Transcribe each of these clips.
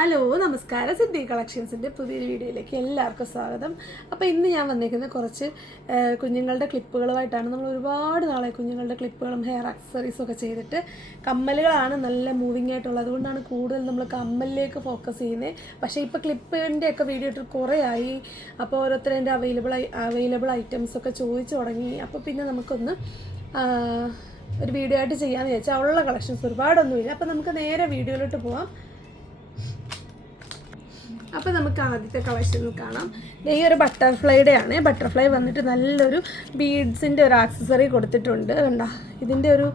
Hello നമസ്കാരം. സിദ്ധി കളക്ഷൻസിന്റെ പുതിയൊരു വീഡിയോയിലേക്ക് എല്ലാവർക്കും സ്വാഗതം. അപ്പോൾ ഇന്ന് ഞാൻ വന്നേക്കുന്ന കുറച്ച് കുഞ്ഞുങ്ങളുടെ ക്ലിപ്പുകളുമായിട്ടാണ്. നമ്മൾ ഒരുപാട് നാളെ കുഞ്ഞുങ്ങളുടെ ക്ലിപ്പുകളും ഹെയർ അക്സറീസും ഒക്കെ ചെയ്തിട്ട് കമ്മലുകളാണ് നല്ല മൂവിങ് ആയിട്ടുള്ളത്. അതുകൊണ്ടാണ് കൂടുതൽ നമ്മൾ കമ്മലിലേക്ക് ഫോക്കസ് ചെയ്യുന്നത്. പക്ഷേ ഇപ്പോൾ ക്ലിപ്പിന്റെ ഒക്കെ വീഡിയോ ഇട്ട് കുറേ ആയി അപ്പോൾ ഓരോരുത്തരുടെ അവൈലബിൾ അവൈലബിൾ ഐറ്റംസ് ഒക്കെ ചോദിച്ചു തുടങ്ങി. അപ്പോൾ പിന്നെ നമുക്കൊന്ന് ഒരു വീഡിയോ ആയിട്ട് ചെയ്യാമെന്ന് വിചാരിച്ചാൽ ഉള്ള കളക്ഷൻസ് ഒരുപാടൊന്നുമില്ല. അപ്പോൾ നമുക്ക് നേരെ വീഡിയോയിലോട്ട് പോവാം. അപ്പോൾ നമുക്ക് ആദ്യത്തെ കളക്ഷൻ കാണാം. ഈ ഒരു ബട്ടർഫ്ലൈയുടെ ആണ്. ബട്ടർഫ്ലൈ വന്നിട്ട് നല്ലൊരു ബീഡ്സിന്റെ ഒരു ആക്സസറി കൊടുത്തിട്ടുണ്ട്. കണ്ട ഇതിന്റെ ഒരു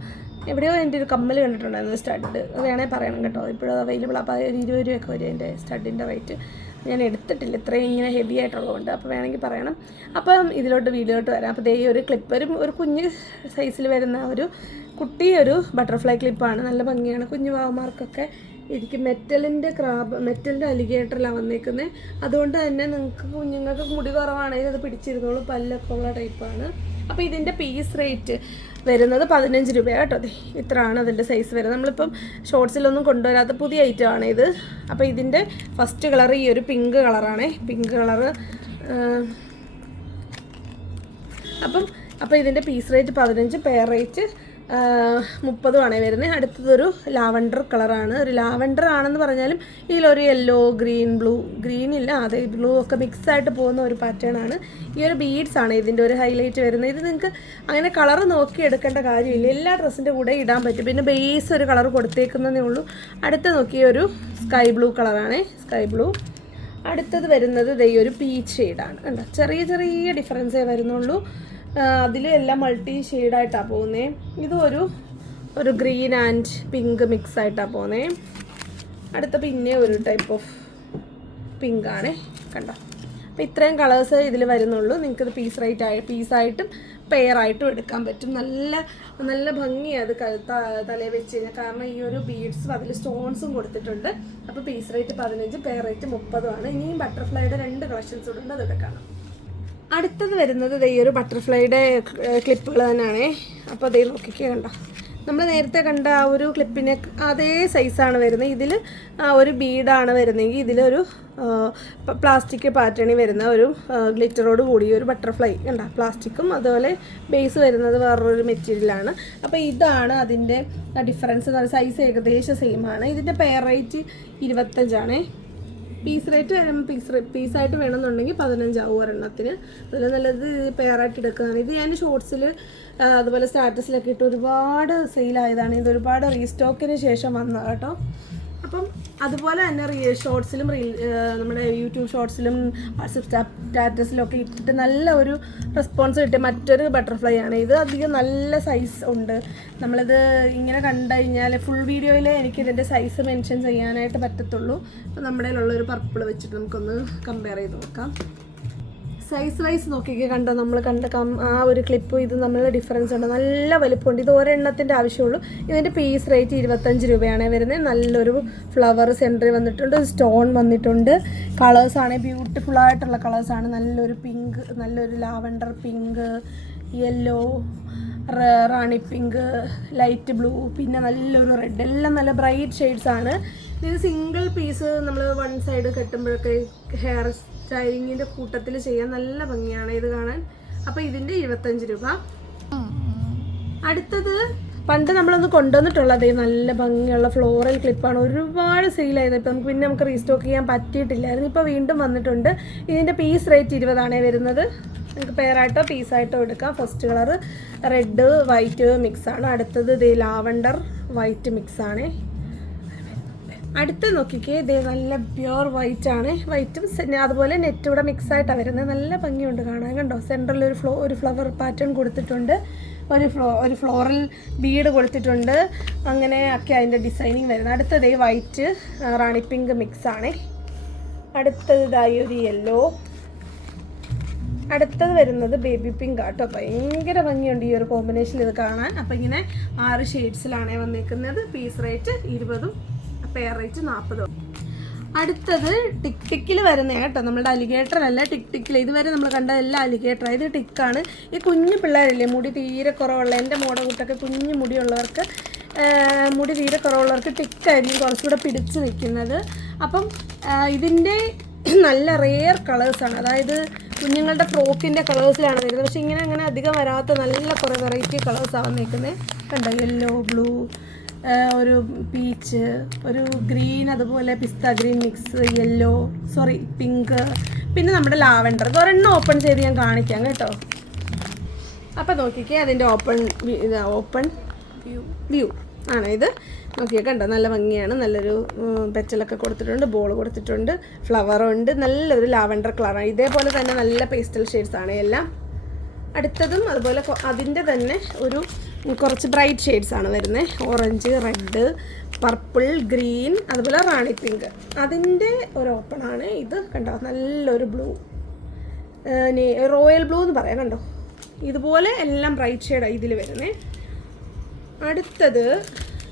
എവിടെയോ എന്റെ ഒരു കമ്മൽ കണ്ടിട്ടുണ്ടായിരുന്നു സ്റ്റഡ് വേണേൽ പറയണം കേട്ടോ. ഇപ്പോഴും അവൈലബിൾ അപ്പോൾ ഒരു ഇരുപത് രൂപയൊക്കെ വരും എന്റെ സ്റ്റഡിന്റെ റേറ്റ് ഞാൻ എടുത്തിട്ടില്ല. ഇത്രയും ഇങ്ങനെ ഹെവി ആയിട്ടുള്ളതുകൊണ്ട്. അപ്പോൾ വേണമെങ്കിൽ പറയണം. അപ്പം ഇതിലോട്ട് വീഡിയോട്ട് വരാം. അപ്പോൾ ദേ ഒരു ക്ലിപ്പ് ഒരു ഒരു കുഞ്ഞ് സൈസിൽ വരുന്ന ഒരു കുട്ടി ഒരു ബട്ടർഫ്ലൈ ക്ലിപ്പാണ് നല്ല ഭംഗിയാണ് കുഞ്ഞു പാവമാർക്കൊക്കെ ഇരിക്കും. മെറ്റലിന്റെ ക്രാബ് മെറ്റലിന്റെ അലിഗേറ്ററിലാണ് വന്നേക്കുന്നത് അതുകൊണ്ട് തന്നെ നിങ്ങൾക്ക് കുഞ്ഞുങ്ങൾക്ക് മുടി കുറവാണെങ്കിൽ അത് പിടിച്ചിരുന്നോളൂ. പല്ലൊക്കെ ഉള്ള ടൈപ്പാണ് അപ്പോൾ ഇതിന്റെ പീസ് റേറ്റ് വരുന്നത് പതിനഞ്ച് രൂപ കേട്ടോ. ഇത്രയാണ് അതിന്റെ സൈസ് വരുന്നത്. നമ്മളിപ്പം ഷോർട്സിലൊന്നും കൊണ്ടുവരാത്ത പുതിയ ഐറ്റമാണ് ഇത്. അപ്പോൾ ഇതിന്റെ ഫസ്റ്റ് കളർ ഈ ഒരു പിങ്ക് കളറാണേ പിങ്ക് കളറ് അപ്പം അപ്പോൾ ഇതിന്റെ പീസ് റേറ്റ് പതിനഞ്ച് പെയർ റേറ്റ് മുപ്പതുമാണ് വരുന്നത് അടുത്തതൊരു ലാവണ്ടർ കളറാണ്. ഒരു ലാവണ്ടർ ആണെന്ന് പറഞ്ഞാലും ഇതിലൊരു യെല്ലോ ഗ്രീൻ ബ്ലൂ ഗ്രീൻ ഇല്ല. അതെ ബ്ലൂ ഒക്കെ മിക്സ് ആയിട്ട് പോകുന്ന ഒരു പാറ്റേൺ ആണ്. ഈ ഒരു ബീഡ്സ് ആണ് ഇതിന്റെ ഒരു ഹൈലൈറ്റ് വരുന്നത്. ഇത് നിങ്ങൾക്ക് അങ്ങനെ കളർ നോക്കി എടുക്കേണ്ട കാര്യമില്ല. എല്ലാ ഡ്രസ്സിന്റെ കൂടെ ഇടാൻ പറ്റും. പിന്നെ ബേസ് ഒരു കളർ കൊടുത്തേക്കുന്നതേ ഉള്ളൂ. അടുത്ത നോക്കിയ ഒരു സ്കൈ ബ്ലൂ കളറാണ് സ്കൈ ബ്ലൂ അടുത്തത് വരുന്നത് ദേ ഒരു പീച്ച് ഷെയ്ഡാണ് കണ്ടോ? ചെറിയ ചെറിയ ഡിഫറൻസേ വരുന്നുള്ളൂ. അതിൽ എല്ലാം മൾട്ടി ഷെയ്ഡായിട്ടാണ് പോകുന്നത് ഇതും ഒരു ഒരു ഗ്രീൻ ആൻഡ് പിങ്ക് മിക്സ് ആയിട്ടാണ് പോകുന്നത് അടുത്ത പിന്നെ ഒരു ടൈപ്പ് ഓഫ് പിങ്ക് ആണ്. കണ്ടോ? അപ്പോൾ ഇത്രയും കളേഴ്സ് ഇതിൽ വരുന്നുള്ളൂ. നിങ്ങൾക്കത് പീസ് റേറ്റ് ആയി പീസായിട്ടും പെയർ ആയിട്ടും എടുക്കാൻ പറ്റും. നല്ല നല്ല ഭംഗിയാണ് അത് തലയിൽ വെച്ച് കഴിഞ്ഞാൽ കാരണം ഈ ഒരു ബീഡ്സും അതിൽ സ്റ്റോൺസും കൊടുത്തിട്ടുണ്ട്. അപ്പോൾ പീസ് റേറ്റ് പതിനഞ്ച് പെയർ റേറ്റ് മുപ്പതുമാണ് ഇനിയും ബട്ടർഫ്ലൈയുടെ രണ്ട് കളക്ഷൻസ് ഉണ്ട്. അതൊക്കെ കാണാം. അടുത്തത് വരുന്നത് ഈ ഒരു ബട്ടർഫ്ലൈയുടെ ക്ലിപ്പുകൾ തന്നെയാണേ. അപ്പോൾ അതേ നോക്കിക്കേ കണ്ടോ. നമ്മൾ നേരത്തെ കണ്ട ആ ഒരു ക്ലിപ്പിനെ അതേ സൈസാണ് വരുന്നത്. ഇതിൽ ഒരു ബീഡാണ് വരുന്നതെങ്കിൽ ഇതിലൊരു പ്ലാസ്റ്റിക് പാറ്റേണിൽ വരുന്ന ഒരു ഗ്ലിറ്ററോട് കൂടി ഒരു ബട്ടർഫ്ലൈ കണ്ട. പ്ലാസ്റ്റിക്കും അതുപോലെ ബേസ് വരുന്നത് വേറൊരു മെറ്റീരിയലാണ്. അപ്പോൾ ഇതാണ് അതിന്റെ ഡിഫറൻസ്. സൈസ് ഏകദേശം സെയിം ആണ്. ഇതിന്റെ പെയർ റേറ്റ് ഇരുപത്തഞ്ചാണേ. പീസ് റേറ്റ് പീസ് പീസായിട്ട് വേണമെന്നുണ്ടെങ്കിൽ പതിനഞ്ചാവും ഒരെണ്ണത്തിന്. അതിൽ നല്ലത് പെയറായിട്ട് എടുക്കുന്നതാണ് ഇത് ഞാൻ ഷോർട്സിൽ അതുപോലെ സ്റ്റാറ്റസിലൊക്കെ ഇട്ട് ഒരുപാട് സെയിലായതാണ് ഇത് ഒരുപാട് റീസ്റ്റോക്കിന് ശേഷം വന്നത് കേട്ടോ. അപ്പം അതുപോലെ തന്നെ റീ ഷോർട്സിലും റീൽ നമ്മുടെ യൂട്യൂബ് ഷോർട്സിലും വാട്സപ്പ് സ്റ്റാറ്റസിലും ഒക്കെ ഇട്ടിട്ട് നല്ല ഒരു റെസ്പോൺസ് കിട്ടിയ മറ്റൊരു ബട്ടർഫ്ലൈ ആണ്. ഇത് അധികം നല്ല സൈസ് ഉണ്ട്. നമ്മളിത് ഇങ്ങനെ കണ്ടു കഴിഞ്ഞാൽ ഫുൾ വീഡിയോയിൽ എനിക്ക് ഇതിന്റെ സൈസ് മെൻഷൻ ചെയ്യാനായിട്ട് പറ്റത്തുള്ളൂ. അപ്പോൾ നമ്മുടെ ഒരു പർപ്പിൾ വെച്ചിട്ട് നമുക്കൊന്ന് കമ്പയർ ചെയ്ത് നോക്കാം. സൈസ് വൈസ് നോക്കിയൊക്കെ കണ്ടോ? നമ്മൾ കണ്ട ആ ഒരു ക്ലിപ്പും ഇത് തമ്മിലുള്ള ഡിഫറൻസ് ഉണ്ട്? നല്ല വലിപ്പമുണ്ട്. ഇത് ഒരെണ്ണത്തിന്റെ ആവശ്യമുള്ളൂ. ഇതിന്റെ പീസ് റേറ്റ് ഇരുപത്തഞ്ച് രൂപയാണ് വരുന്നത് നല്ലൊരു ഫ്ലവർ സെന്ററിൽ വന്നിട്ടുണ്ട്. സ്റ്റോൺ വന്നിട്ടുണ്ട്. കളേഴ്സ് ആണെങ്കിൽ ബ്യൂട്ടിഫുൾ ആയിട്ടുള്ള കളേഴ്സാണ് നല്ലൊരു പിങ്ക് നല്ലൊരു lavender pink yellow rani pink light blue പിന്നെ നല്ലൊരു റെഡ് എല്ലാം നല്ല ബ്രൈറ്റ് ഷെയ്ഡ്സ് ആണ്. ഇത് സിംഗിൾ പീസ് നമ്മൾ വൺ സൈഡ് കെട്ടുമ്പോഴൊക്കെ ഹെയർ സ്റ്റൈലിങ്ങിന്റെ കൂട്ടത്തിൽ ചെയ്യാൻ നല്ല ഭംഗിയാണ് ഇത് കാണാൻ. അപ്പോൾ ഇതിന്റെ ഇരുപത്തഞ്ച് രൂപ. അടുത്തത് പണ്ട് നമ്മളൊന്ന് കൊണ്ടുവന്നിട്ടുള്ളത് നല്ല ഭംഗിയുള്ള ഫ്ലോറൽ ക്ലിപ്പാണ് ഒരുപാട് സെയിലായത് ഇപ്പം നമുക്ക് പിന്നെ നമുക്ക് റീസ്റ്റോക്ക് ചെയ്യാൻ പറ്റിയിട്ടില്ലായിരുന്നു. ഇപ്പോൾ വീണ്ടും വന്നിട്ടുണ്ട്. ഇതിന്റെ പീസ് റേറ്റ് ഇരുപതാണേ വരുന്നത്. നമുക്ക് പെയറായിട്ടോ പീസായിട്ടോ എടുക്കാം. ഫസ്റ്റ് കളർ റെഡ് വൈറ്റ് മിക്സാണ് അടുത്തത് ഇത് ലാവണ്ടർ വൈറ്റ് മിക്സാണേ അടുത്ത് നോക്കിക്കേ ഇതേ നല്ല പ്യുർ വൈറ്റ് ആണ്. വൈറ്റും അതുപോലെ നെറ്റ് ഇവിടെ മിക്സ് ആയിട്ടാണ് വരുന്നത്. നല്ല ഭംഗിയുണ്ട് കാണാൻ കണ്ടോ? സെന്ററിൽ ഒരു ഫ്ലോ ഒരു ഫ്ലവർ പാറ്റേൺ കൊടുത്തിട്ടുണ്ട്. ഒരു ഫ്ലോ ഒരു ഫ്ലോറൽ ബീഡ് കൊടുത്തിട്ടുണ്ട്. അങ്ങനെ ഒക്കെ അതിന്റെ ഡിസൈനിങ് വരുന്നത്. അടുത്തത് ഈ വൈറ്റ് റാണി പിങ്ക് മിക്സ് ആണ്. അടുത്തതായി ഒരു യെല്ലോ അടുത്തത് വരുന്നത് ബേബി പിങ്ക് ആട്ടോ ഭയങ്കര ഭംഗിയുണ്ട് ഈ ഒരു കോമ്പിനേഷനിൽ ഇത് കാണാൻ. അപ്പം ഇങ്ങനെ ആറ് ഷെയ്ഡ്സിലാണ് വന്നിരിക്കുന്നത് പീസ് റേറ്റ് ഇരുപതും പെയർ റേറ്റ് നാൽപ്പത് അടുത്തത് ടിക് ടിക്കിൽ വരുന്ന കേട്ടോ. നമ്മുടെ അലിഗേറ്റർ അല്ല ടിക് ടിക്കിൽ ഇതുവരെ നമ്മൾ കണ്ട എല്ലാ അലിഗേറ്റർ ഇത് ടിക്കാണ് ഈ കുഞ്ഞു പിള്ളേരില്ലേ മുടി തീരെ കുറവുള്ള എന്റെ മോടെ കൂട്ടൊക്കെ കുഞ്ഞു മുടിയുള്ളവർക്ക് മുടി തീരെ കുറവുള്ളവർക്ക് ടിക്കായിരിക്കും കുറച്ചുകൂടെ പിടിച്ച് നിൽക്കുന്നത്. അപ്പം ഇതിന്റെ നല്ല റെയർ കളേഴ്സാണ് അതായത് കുഞ്ഞുങ്ങളുടെ ഫ്രോക്കിന്റെ കളേഴ്സിലാണ് വരുന്നത് പക്ഷേ ഇങ്ങനെ അങ്ങനെ അധികം വരാത്ത നല്ല കുറേ വെറൈറ്റി കളേഴ്സാണ് വന്നേക്കുന്നത് കണ്ടോ? യെല്ലോ ബ്ലൂ ഒരു പീച്ച് ഒരു ഗ്രീൻ അതുപോലെ പിസ്ത green mix yellow sorry pink പിന്നെ നമ്മുടെ ലാവൻഡർ ഒരെണ്ണം ഓപ്പൺ ചെയ്ത് ഞാൻ കാണിക്കാം കേട്ടോ. അപ്പം നോക്കിക്കേ അതിന്റെ ഓപ്പൺ ഓപ്പൺ വ്യൂ ആണ് ഇത്. നോക്കിയാൽ കണ്ടോ? നല്ല ഭംഗിയാണ്. നല്ലൊരു പെറ്റലൊക്കെ കൊടുത്തിട്ടുണ്ട് ബോൾ കൊടുത്തിട്ടുണ്ട് ഫ്ലവറുണ്ട് നല്ലൊരു ലാവൻഡർ കളറാണ് ഇതേപോലെ തന്നെ നല്ല പേസ്റ്റൽ ഷെയ്ഡ്സ് ആണ് എല്ലാം. അടുത്തതും അതുപോലെ അതിന്റെ തന്നെ ഒരു കുറച്ച് ബ്രൈറ്റ് ഷെയ്ഡ്സ് ആണ് വരുന്നത് ഓറഞ്ച് റെഡ് പർപ്പിൾ ഗ്രീൻ അതുപോലെ റാണി പിങ്ക് അതിന്റെ ഒരു ഓപ്പൺ ആണ്. ഇത് കണ്ടോ? നല്ലൊരു ബ്ലൂ റോയൽ ബ്ലൂ എന്ന് പറയാം കണ്ടോ? ഇതുപോലെ എല്ലാം ബ്രൈറ്റ് ഷെയ്ഡാണ് ഇതിൽ വരുന്നത് അടുത്തത്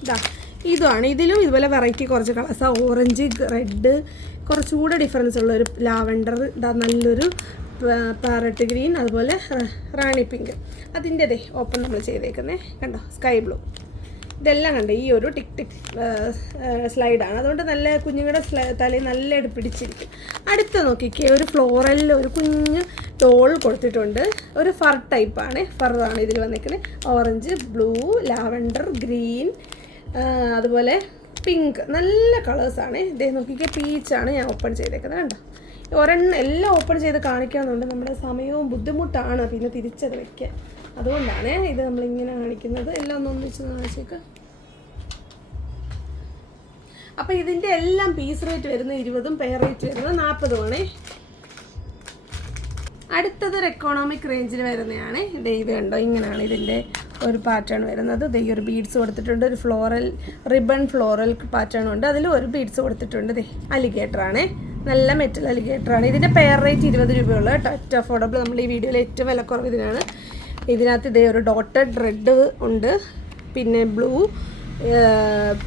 ഇതാ ഇതുമാണ്. ഇതിലും ഇതുപോലെ വെറൈറ്റി കുറച്ച് കളേഴ്സാണ് ഓറഞ്ച് റെഡ് കുറച്ചുകൂടെ ഡിഫറൻസ് ഉള്ള ഒരു ലാവൻഡർ ഇതാ നല്ലൊരു പാരറ്റ് ഗ്രീൻ അതുപോലെ റാണി പിങ്ക്. അതിന്റെ ദേ ഓപ്പൺ നമ്മൾ ചെയ്തേക്കുന്നത് കണ്ടോ? സ്കൈ ബ്ലൂ ഇതെല്ലാം കണ്ടോ? ഈ ഒരു ടിക് ടിക് സ്ലൈഡാണ് അതുകൊണ്ട് നല്ല കുഞ്ഞുങ്ങളുടെ തലയിൽ നല്ല പിടിച്ചിരിക്കും. അടുത്ത നോക്കിക്കേ ഒരു ഫ്ലോറലിൽ ഒരു കുഞ്ഞ് ടോൾ കൊടുത്തിട്ടുണ്ട്. ഒരു ഫർ ടൈപ്പാണ് ഫറാണ് ഇതിൽ വന്നിരിക്കുന്നത് ഓറഞ്ച് ബ്ലൂ ലാവൻഡർ ഗ്രീൻ അതുപോലെ പിങ്ക് നല്ല കളേഴ്സാണ് ഇതേ നോക്കിക്കേ പീച്ചാണ് ഞാൻ ഓപ്പൺ ചെയ്തേക്കുന്നത്. കണ്ടോ? ഒരെണ്ണം എല്ലാം ഓപ്പൺ ചെയ്ത് കാണിക്കാന്നുണ്ട്. നമ്മുടെ സമയവും ബുദ്ധിമുട്ടാണ്. പിന്നെ തിരിച്ചത് വയ്ക്കാൻ അതുകൊണ്ടാണ് ഇത് നമ്മളിങ്ങനെ കാണിക്കുന്നത്. എല്ലാം ഒന്ന് ഒന്നിച്ച് കാണിച്ചേക്ക്. അപ്പോൾ ഇതിന്റെ എല്ലാം പീസ് റേറ്റ് വരുന്നത് ഇരുപതും പെയർ റേറ്റ് വരുന്നത് നാൽപ്പതുമാണേ അടുത്തത് ഒരു എക്കോണോമിക് റേഞ്ചിൽ വരുന്നതാണ്. ദേ ഉണ്ടോ കണ്ടോ? ഇങ്ങനെയാണ് ഇതിന്റെ ഒരു പാറ്റേൺ വരുന്നത്. ദേ ഒരു ബീഡ്സ് കൊടുത്തിട്ടുണ്ട്. ഒരു ഫ്ലോറൽ റിബൺ ഫ്ലോറൽ പാറ്റേൺ ഉണ്ട്. അതിൽ ഒരു ബീഡ്സ് കൊടുത്തിട്ടുണ്ട്. ദേ അലിഗേറ്റർ ആണ്. നല്ല മെറ്റൽ അലിഗേറ്ററാണ് ഇതിന്റെ പെയർ റേറ്റ് ഇരുപത് രൂപയുള്ളൂ കേട്ടോ. ഏറ്റവും അഫോർഡബിൾ നമ്മൾ ഈ വീഡിയോയിൽ ഏറ്റവും വില വിലക്കുറവ് ഇതിനാണ്. ഇതിനകത്ത് ഇതേ ഒരു ഡോട്ടഡ് റെഡ് ഉണ്ട്. പിന്നെ ബ്ലൂ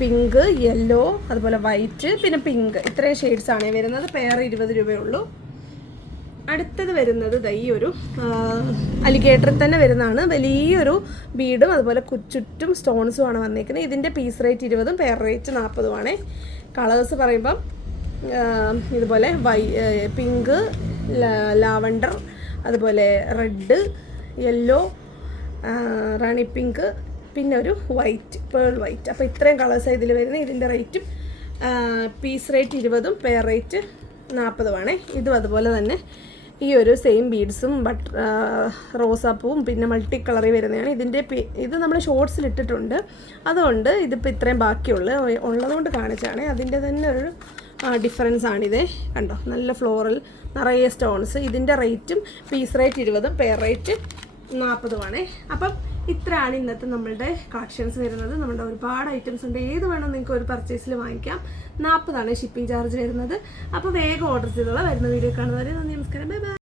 പിങ്ക് യെല്ലോ അതുപോലെ വൈറ്റ് പിന്നെ പിങ്ക് ഇത്രയും ഷെയ്ഡ്സ് ആണ് വരുന്നത്. പെയർ ഇരുപത് രൂപയുള്ളൂ. അടുത്തത് വരുന്നത് ദാ ഒരു അലിഗേറ്ററിൽ തന്നെ വരുന്നതാണ്. വലിയൊരു ബീഡും അതുപോലെ ചുറ്റും സ്റ്റോൺസും ആണ് വന്നേക്കുന്നത് ഇതിന്റെ പീസ് റേറ്റ് ഇരുപതും പെയർ റേറ്റ് നാൽപ്പതുമാണ്. കളേഴ്സ് പറയുമ്പം ഇതുപോലെ വൈ പിങ്ക് ലാവണ്ടർ അതുപോലെ റെഡ് യെല്ലോ റാണി പിങ്ക് പിന്നെ ഒരു വൈറ്റ് പേൾ വൈറ്റ് അപ്പോൾ ഇത്രയും കളേഴ്സ് ഇതിൽ വരുന്നത്. ഇതിന്റെ റേറ്റും പീസ് റേറ്റ് ഇരുപതും പെയർ റേറ്റ് നാൽപ്പതുമാണ് ഇതും അതുപോലെ തന്നെ ഈ ഒരു സെയിം ബീഡ്സും ബട്ട് റോസാപ്പൂവും പിന്നെ മൾട്ടി കളറി വരുന്നതാണ് ഇതിന്റെ ഇത് നമ്മൾ ഷോർട്സിൽ ഇട്ടിട്ടുണ്ട്. അതുകൊണ്ട് ഇതിപ്പോൾ ഇത്രയും ബാക്കിയുള്ള. ഉള്ളതുകൊണ്ട് കാണിച്ചാണ്. അതിന്റെ തന്നെ ഒരു ഡിഫറൻസ് ആണിത്. കണ്ടോ? നല്ല ഫ്ലോറൽ നിറയെ സ്റ്റോൺസ് ഇതിന്റെ റേറ്റും പീസ് റേറ്റ് ഇരുപതും പെയർ റേറ്റ് നാൽപ്പതുമാണ് അപ്പം ഇത്രയാണ് ഇന്നത്തെ നമ്മളുടെ കളക്ഷൻസ് വരുന്നത്. നമ്മുടെ ഒരുപാട് ഐറ്റംസ് ഉണ്ട്. ഏത് വേണം നിങ്ങൾക്ക് ഒരു പർച്ചേസിൽ വാങ്ങിക്കാം. നാൽപ്പതാണ് ഷിപ്പിംഗ് ചാർജ് വരുന്നത്. അപ്പോൾ വേഗം ഓർഡർ ചെയ്തോളാം. വരുന്ന വീഡിയോ കാണുന്നവരെ നന്ദി നമസ്കാരം. Bye bye